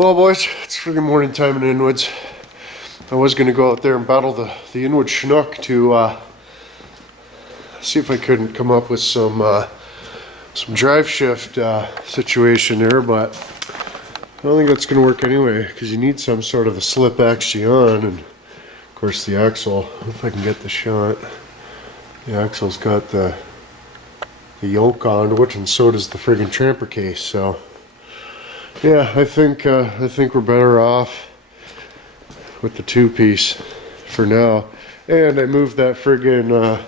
Well, boys, it's freaking morning time in Inwoods. I was going to go out there and battle the Inwood Chinook to see if I couldn't come up with some Driveshaft situation there, but I don't think that's going to work anyway, because you need some sort of a slip actually on, and of course the axle, if I can get the shot, the axle's got the yoke onto it, and so does the friggin' tramper case, so yeah, I think we're better off with the two-piece for now. And I moved that friggin'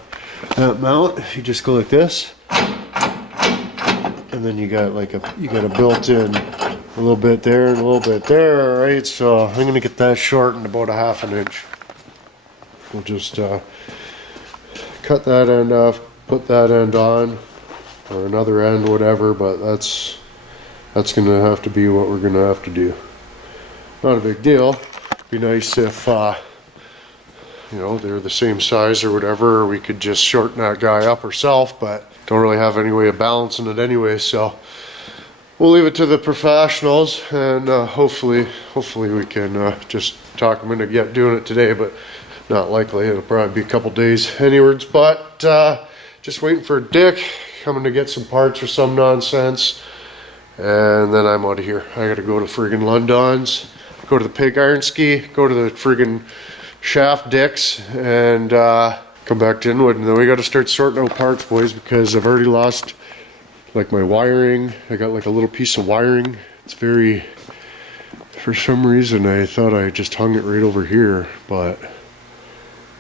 that mount. If you just go like this, and then you got a built-in a little bit there and a little bit there. All right, so I'm gonna get that shortened about a ½ an inch. We'll just cut that end off, put that end on, or another end, whatever. But that's gonna have to be what we're gonna have to do. Not a big deal. Be nice if you know, they're the same size or whatever, or we could just shorten that guy up ourselves, but don't really have any way of balancing it anyway, so we'll leave it to the professionals, and hopefully we can just talk them into doing it today, but not likely. It'll probably be a couple days anyways, but just waiting for Dick coming to get some parts or some nonsense, and then I'm out of here. I gotta go to friggin' London's, go to the pig iron ski, go to the friggin' shaft dicks, and come back to Inwood. And then we gotta start sorting out parts, boys, because I've already lost like my wiring. I got like a little piece of wiring. It's very, for some reason I thought I just hung it right over here, but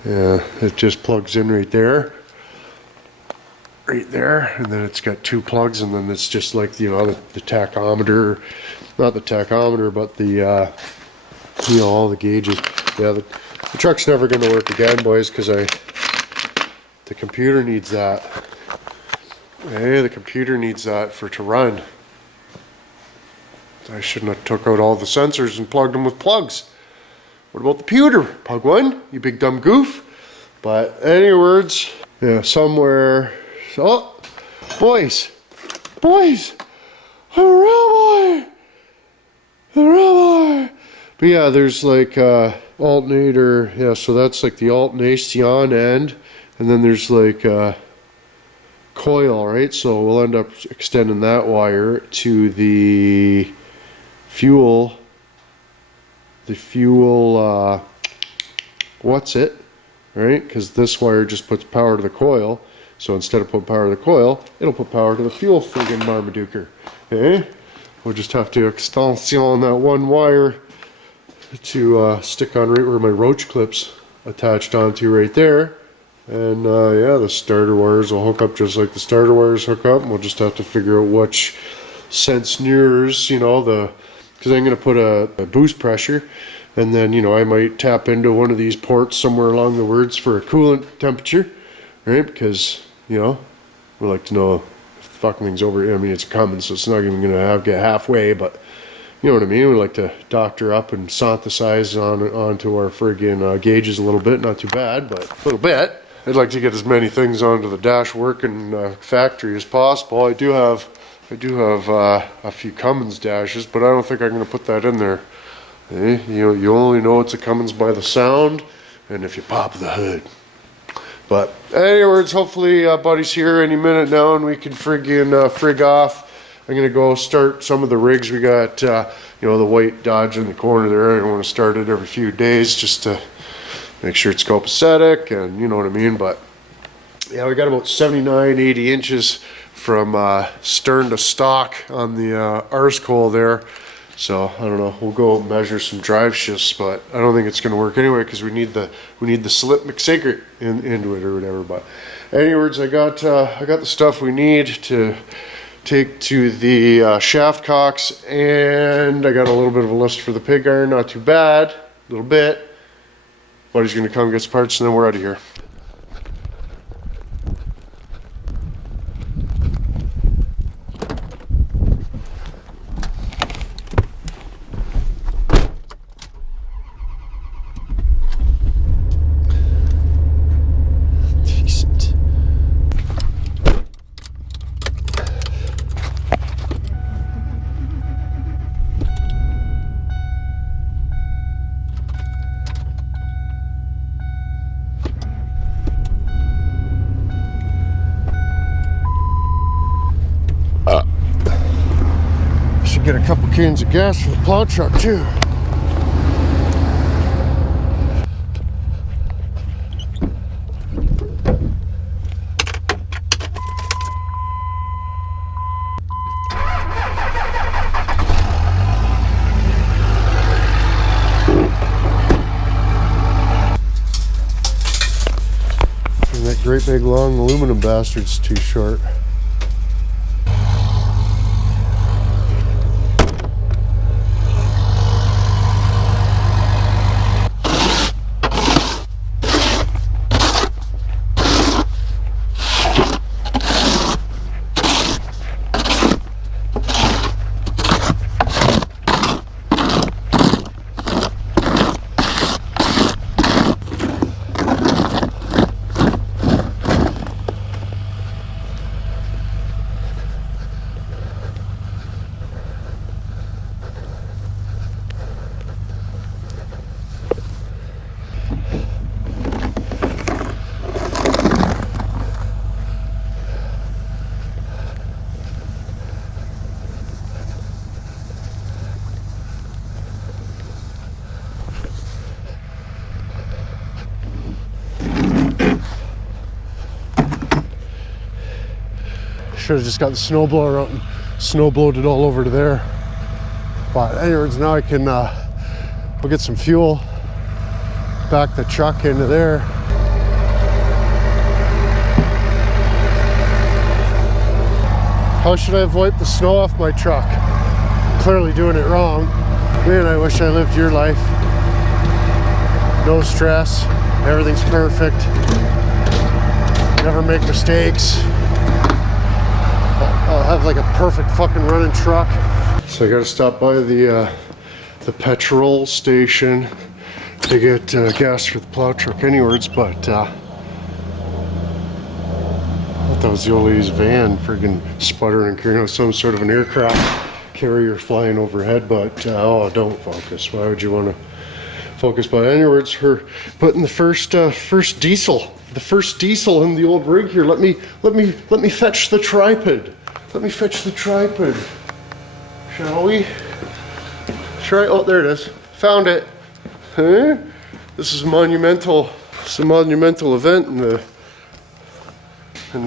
yeah, it just plugs in right there, and then it's got two plugs, and then it's just like, you know, the tachometer, not the tachometer, but the you know, all the gauges. Yeah, the truck's never going to work again, boys, because the computer needs that. Hey, the computer needs that to run. I shouldn't have took out all the sensors and plugged them with plugs. What about the pewter? Plug one, you big dumb goof. But any words, yeah, somewhere. Oh, boys, a rabbi. But yeah, there's like alternator, yeah, so that's like the alternation end, and then there's like coil, right? So we'll end up extending that wire to the fuel, what's it, right? Because this wire just puts power to the coil, so instead of putting power to the coil, it'll put power to the fuel friggin' Marmaduker, okay? We'll just have to extension that one wire to stick on right where my roach clip's attached onto right there, and yeah, the starter wires will hook up just like the starter wires hook up, and we'll just have to figure out which sensors, you know, because I'm going to put a boost pressure, and then, you know, I might tap into one of these ports somewhere along the words for a coolant temperature, right? Because, you know, we like to know if the fucking thing's over. I mean, it's coming, so it's not even going to get halfway, but you know what I mean? We like to doctor up and synthesize onto our friggin' gauges a little bit. Not too bad, but a little bit. I'd like to get as many things onto the dash working factory as possible. I do have a few Cummins dashes, but I don't think I'm going to put that in there. You only know it's a Cummins by the sound, and if you pop the hood. But anyways, hopefully Buddy's here any minute now, and we can frig off. I'm going to go start some of the rigs. We got, you know, the white Dodge in the corner there. I want to start it every few days just to make sure it's copacetic, and you know what I mean. But yeah, we got about 79, 80 inches from stern to stock on the arse coal there. So I don't know. We'll go measure some drive shifts, but I don't think it's going to work anyway because we need the slip McSigert into it or whatever. But anyways, I got the stuff we need to take to the shaft cocks, and I got a little bit of a list for the pig iron. Not too bad, a little bit. Buddy's gonna come get some parts, and then we're out of here. should get a couple cans of gas for the plow truck too. And that great big long aluminum bastard's too short. Should have just got the snowblower out and snowblowed it all over to there. But anyways, now I can we'll get some fuel, back the truck into there. How should I have wiped the snow off my truck? Clearly doing it wrong. Man, I wish I lived your life. No stress, everything's perfect. Never make mistakes. I'll have like a perfect fucking running truck. So I gotta stop by the petrol station to get gas for the plow truck anyways, but I thought that was the old lady's van friggin' sputtering and carrying out some sort of an aircraft carrier flying overhead, but oh, don't focus. Why would you want to focus? But anyways, her putting the first diesel in the old rig here. Let me fetch the tripod. Let me fetch the tripod, shall we? Try. Oh, there it is. Found it. Huh? This is monumental. It's a monumental event in the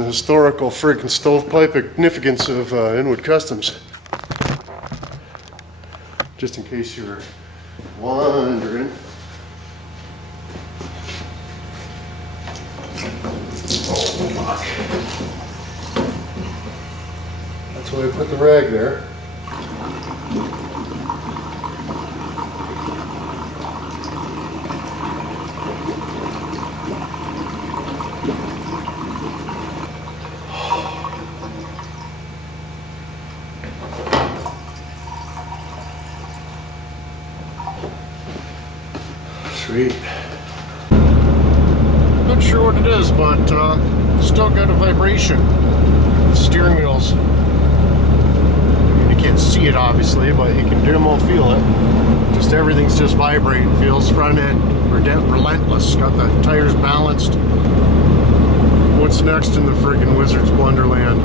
historical friggin' stovepipe significance of Inwood Customs. Just in case you were wondering. Oh, fuck. That's why I put the rag there. Sweet. Not sure what it is, but still got a vibration. The steering wheels. You can't see it obviously, but you can damn well feel it. Just everything's just vibrating. Feels front end relentless. Got the tires balanced. What's next in the friggin' Wizard's Wonderland?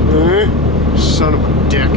Son of a dick.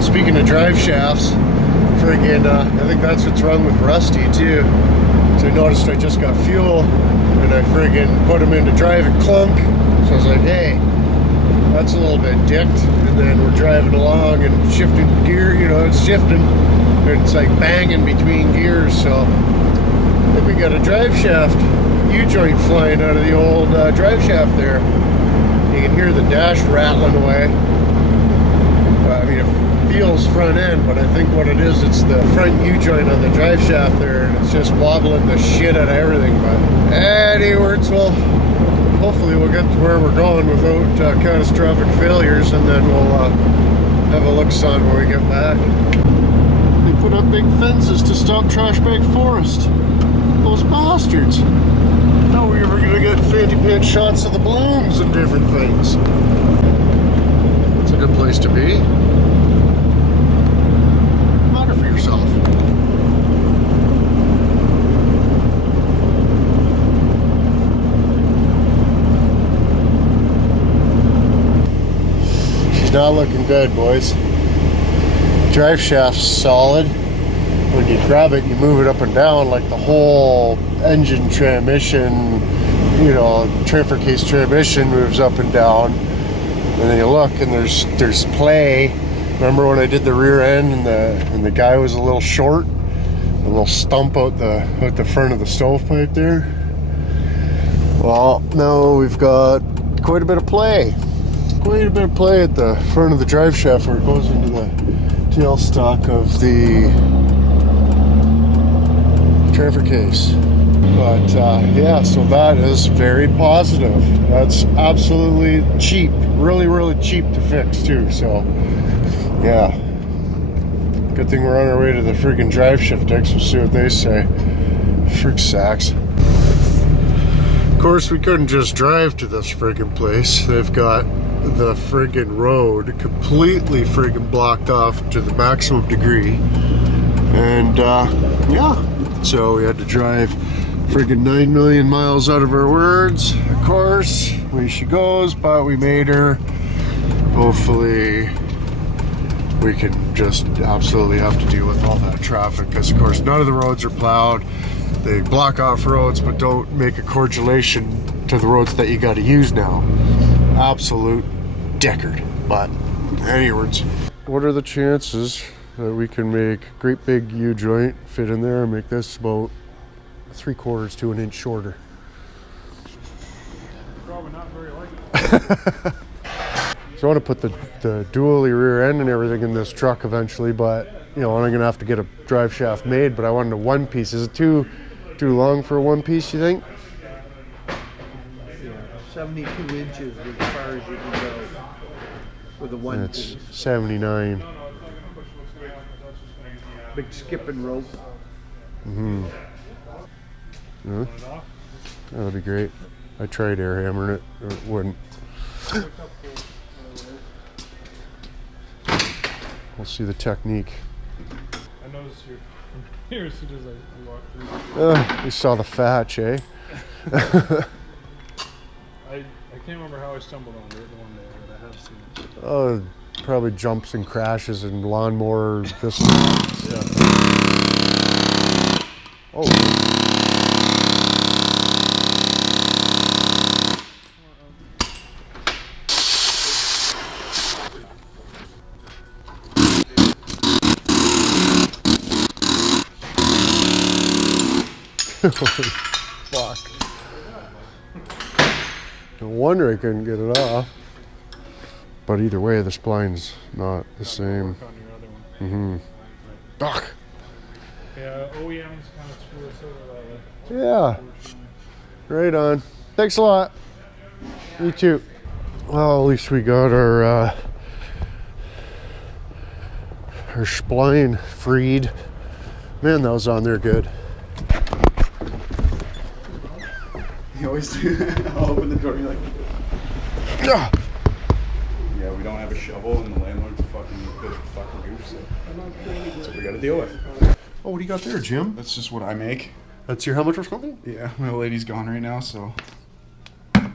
Speaking of drive shafts, friggin', I think that's what's wrong with Rusty too. So I noticed I just got fuel, and I friggin' put him into drive and clunk. So I was like, hey, that's a little bit dicked. And then we're driving along and shifting gear, you know, it's shifting. And it's like banging between gears, so I think we got a drive shaft U-joint flying out of the old drive shaft there. You can hear the dash rattling away. I mean, it feels front end, but I think what it is, it's the front U-joint on the drive shaft there, and it's just wobbling the shit out of everything. But anyways, well, hopefully we'll get to where we're going without catastrophic failures, and then we'll have a look-on when we get back. They put up big fences to stop trash bag forest. Those bastards. Now we were gonna get fancy pants shots of the blooms and different things. It's a good place to be. Matter for yourself. She's not looking good, boys. Drive shaft's solid. When you grab it, you move it up and down, like the whole engine transmission, you know, transfer case transmission moves up and down. And then you look, and there's play. Remember when I did the rear end and the guy was a little short, a little stump out the front of the stovepipe there. Well, now we've got quite a bit of play. Quite a bit of play at the front of the drive shaft where it goes into the tailstock of the transfer case. But yeah, so that is very positive. That's absolutely cheap, really cheap to fix too. So yeah, good thing we're on our way to the friggin' Driveshaft next. We'll see what they say. Frick sacks. Of course, we couldn't just drive to this friggin' place. They've got the friggin' road completely friggin' blocked off to the maximum degree, and yeah, so we had to drive friggin' 9 million miles out of our words. Of course, way she goes, but we made her. Hopefully we can just absolutely have to deal with all that traffic, because of course none of the roads are plowed. They block off roads but don't make a correlation to the roads that you got to use now. Absolute deckard. But anyways, what are the chances that we can make a great big U-joint fit in there and make this about 3/4 to an inch shorter? Probably not very likely. So I want to put the dually rear end and everything in this truck eventually, but you know, I'm gonna have to get a drive shaft made, but I wanted a one piece. Is it too long for a one piece, you think? Yeah, 72 inches as far as you can go with a one That's piece. 79. Big skipping rope. Mm-hmm. Yeah. That'd be great. I tried air hammering it, it wouldn't. We'll see the technique. I noticed you from here as soon as I walked through. You saw the fatch, eh? I can't remember how I stumbled on it the one day, but I have seen it. Oh, probably jumps and crashes and lawnmower. This. Yeah. Oh. Holy fuck. No wonder I couldn't get it off. But either way, the spline's not the same. Mm-hmm. Ugh. Yeah, OEMs kind of screw us over that way. Yeah. Right on. Thanks a lot. You too. Well, at least we got our spline freed. Man, that was on there good. You always do that. I'll open the door and you're like, Yeah. yeah, we don't have a shovel and the landlord's a fucking goof, so that's what we gotta deal with. Oh, what do you got there, Jim? That's just what I make. That's your how much or something? Yeah, my lady's gone right now, so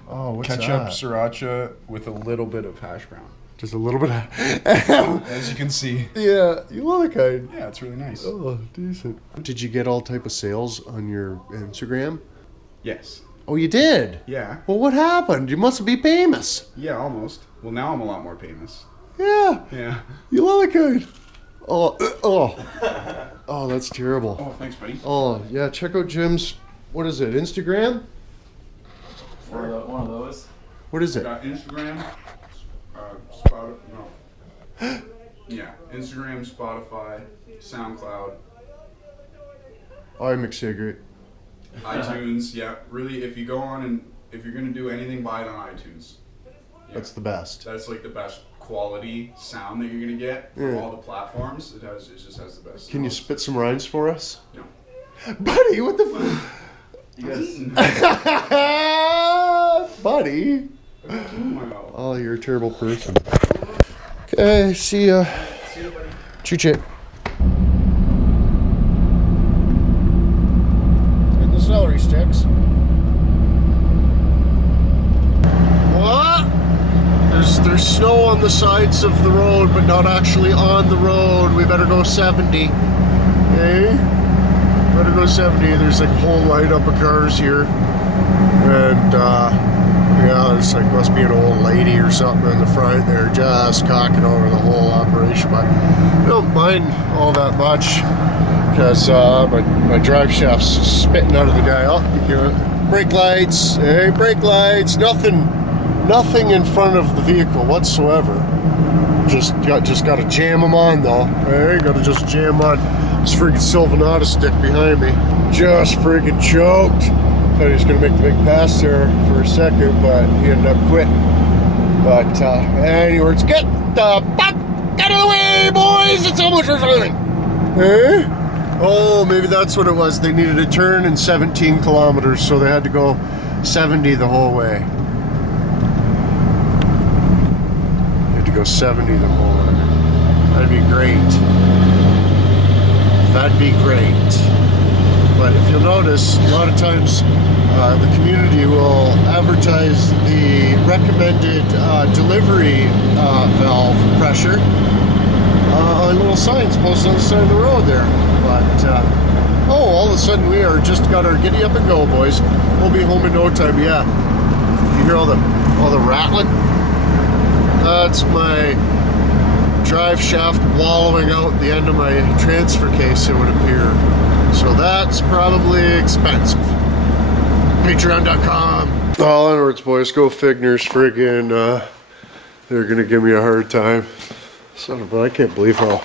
Oh, what's ketchup, that? sriracha with a little bit of hash brown. Just a little bit of As you can see. yeah, you love the kind. Yeah, it's really nice. Oh, decent. Did you get all type of sales on your Instagram? Yes. Oh, you did? Yeah. Well, what happened? You must be famous. Yeah, almost. Well, now I'm a lot more famous. Yeah. Yeah. You love the kind. Oh, oh, that's terrible. Oh, thanks, buddy. Oh, yeah, check out Jim's, what is it, Instagram? One of those. What is it? Got Instagram, yeah, Instagram, Spotify, SoundCloud, I'm excited. iTunes. Yeah, really, if you go on and if you're gonna do anything, buy it on iTunes. Yeah. That's the best. That's like the best quality sound that you're gonna get from Yeah. all the platforms. It just has the best. Can you sound. spit some rhymes for us? No. Buddy, what the Buddy? Wow. Oh, you're a terrible person. Okay, see ya. See you, buddy. Choo-choo. And the celery sticks. What? There's snow on the sides of the road, but not actually on the road. We better go 70. Okay? Better go 70. There's like a whole lineup of cars here. And, yeah, there's like, must be an old lady or something in the front there just cocking over the whole operation. But I don't mind all that much because my drive shaft's spitting out of the guy. Oh, you hear it. Brake lights, hey, brake lights, nothing in front of the vehicle whatsoever. Just got to jam them on though. Hey, got to just jam on. This freaking Sylvanata stick behind me just freaking choked. Thought he was going to make the big pass there for a second, but he ended up quitting. But anyways, get the fuck out of the way, boys! It's almost returning. Eh? Oh, maybe that's what it was. They needed a turn in 17 kilometers, so they had to go 70 the whole way. They had to go 70 the whole way. That'd be great. That'd be great. But if you'll notice, a lot of times the community will advertise the recommended delivery valve pressure on little signs posted on the side of the road there. But, all of a sudden we are just got our giddy up and go, boys. We'll be home in no time. Yeah. You hear all the rattling? That's my drive shaft wallowing out the end of my transfer case, it would appear. So that's probably expensive. Patreon.com. All onwards, boys. Go Figners. Friggin', they're gonna give me a hard time. But I can't believe how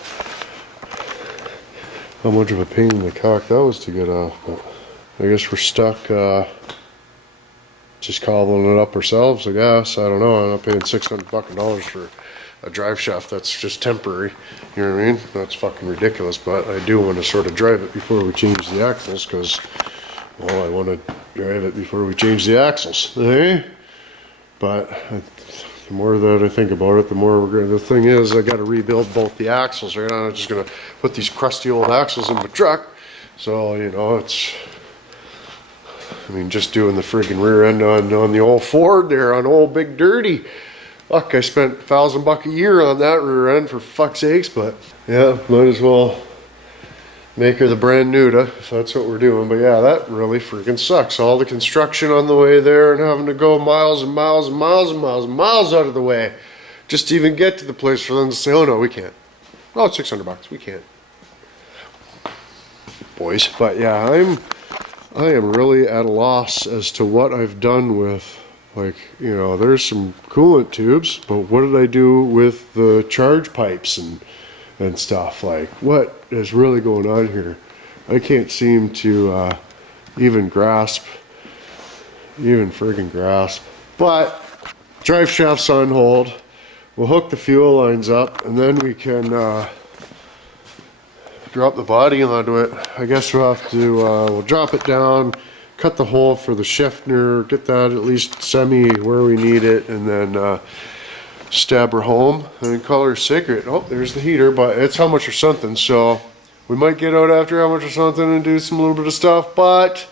much of a pain in the cock that was to get off. But I guess we're stuck just cobbling it up ourselves, I guess. I don't know. I'm not paying $600 for a drive shaft that's just temporary. You know what I mean? That's fucking ridiculous, but I do want to sort of drive it before we change the axles because, well, I want to drive it before we change the axles, eh? But the more that I think about it, the more the thing is, I got to rebuild both the axles, right? I'm not just going to put these crusty old axles in the truck. So, you know, I mean, just doing the friggin' rear end on the old Ford there, on old Big Dirty. Fuck, I spent $1,000 a year on that rear end for fuck's sakes, but yeah, might as well make her the brand new if that's what we're doing. But yeah, that really freaking sucks. All the construction on the way there and having to go miles and miles and miles and miles and miles out of the way just to even get to the place for them to say, oh no, we can't. Oh, it's $600, we can't. Boys, but yeah, I am really at a loss as to what I've done with, like, you know, there's some coolant tubes, but what did I do with the charge pipes and stuff? Like, what is really going on here? I can't seem to even friggin' grasp. But drive shaft's on hold. We'll hook the fuel lines up, and then we can drop the body onto it. I guess we'll have to we'll drop it down, cut the hole for the shifter, get that at least semi where we need it, and then stab her home and call her sacred. Oh, there's the heater, but it's how much or something, so we might get out after how much or something and do some little bit of stuff, but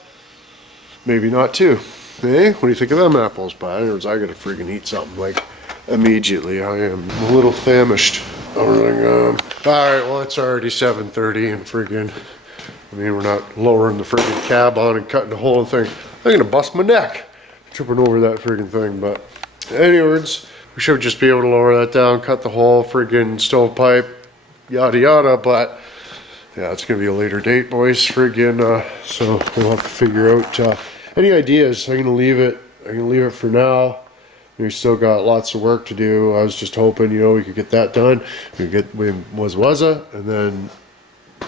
maybe not too. Eh? What do you think of them apples? But anyways, I gotta freaking eat something. Like, immediately. I am a little famished. Everything, alright, well it's already 7:30 and friggin', I mean, we're not lowering the friggin' cab on and cutting the whole thing. I'm gonna bust my neck tripping over that friggin' thing, but anyways, we should just be able to lower that down, cut the whole friggin' stovepipe, yada yada, but yeah, it's gonna be a later date, boys, friggin', so we'll have to figure out, any ideas. I'm gonna leave it for now. We still got lots of work to do. I was just hoping, you know, we could get that done. We could get Wazza, and then,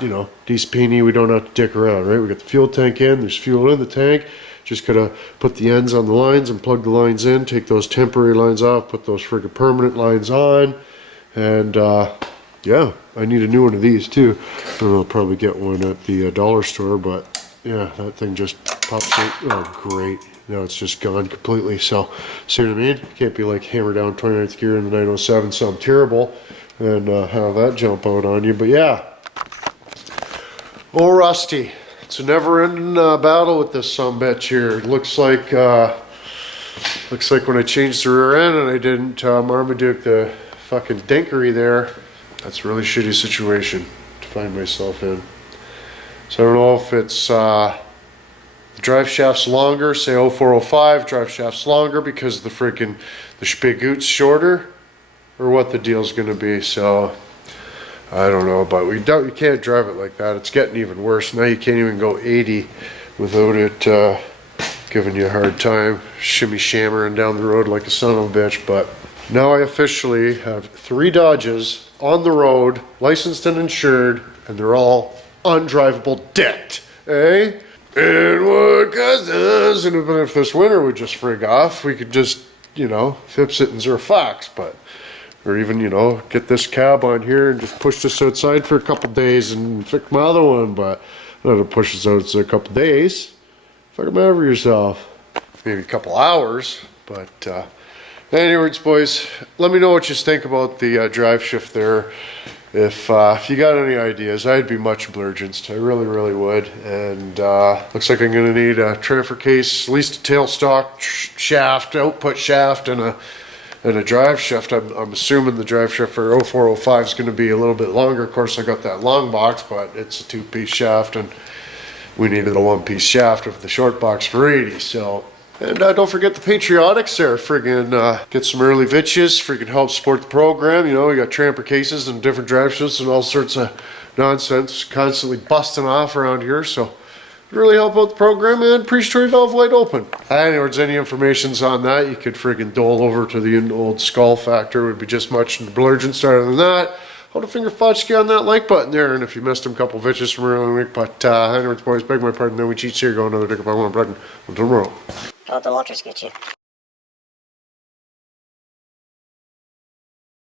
you know, DCPini, we don't have to dick around, right? We got the fuel tank in, there's fuel in the tank. Just gotta put the ends on the lines and plug the lines in, take those temporary lines off, put those friggin' permanent lines on, and yeah, I need a new one of these too. I'll probably get one at the dollar store, but yeah, that thing just pops out. Oh, great. Now it's just gone completely. So, see what I mean? Can't be like hammer down 29th gear in the 907, something terrible, and have that jump out on you. But yeah, oh, Rusty. It's a never-ending battle with this sumbitch here. It looks like when I changed the rear end and I didn't Marmaduke the fucking dinkery there. That's a really shitty situation to find myself in. So I don't know if it's the drive shaft's longer, say 0405, drive shaft's longer because the freaking the Spigoot's shorter, or what the deal's gonna be. So I don't know, but you can't drive it like that. It's getting even worse. Now you can't even go 80 without it giving you a hard time, shimmy shammering down the road like a son of a bitch. But now I officially have 3 Dodges on the road, licensed and insured, and they're all undrivable decked, eh? Inwood cousins. And even if this winter would just frig off, we could just, you know, fix it in Fox, but or even, you know, get this cab on here and just push this outside for a couple days and fix my other one, but I don't have to push this out a couple days. Fucking over yourself. Maybe a couple hours, but anyways, boys, let me know what you think about the drive shift there. If you got any ideas, I'd be much obliged. I really, really would. And looks like I'm gonna need a transfer case, at least a tailstock shaft, output shaft, and a drive shaft. I'm assuming the drive shaft for 0405 is going to be a little bit longer. Of course, I got that long box, but it's a 2-piece shaft, and we needed a 1-piece shaft with the short box for 80. So, and don't forget the patriotics there. Friggin' get some early vitches. Friggin' help support the program. You know, we got tramper cases and different drive shafts and all sorts of nonsense constantly busting off around here. So, really help out the program, and appreciate valve light open. Anyways, any information's on that, you could friggin' dole over to the old skull factor. Would be just much indulgence. Other than that, hold a finger fudge on that like button there. And if you missed them, couple vitches from earlier in the week. But anyways, boys, beg my pardon. Then we cheat here. Go another dick if I want a button. Until tomorrow. Don't the waters get you?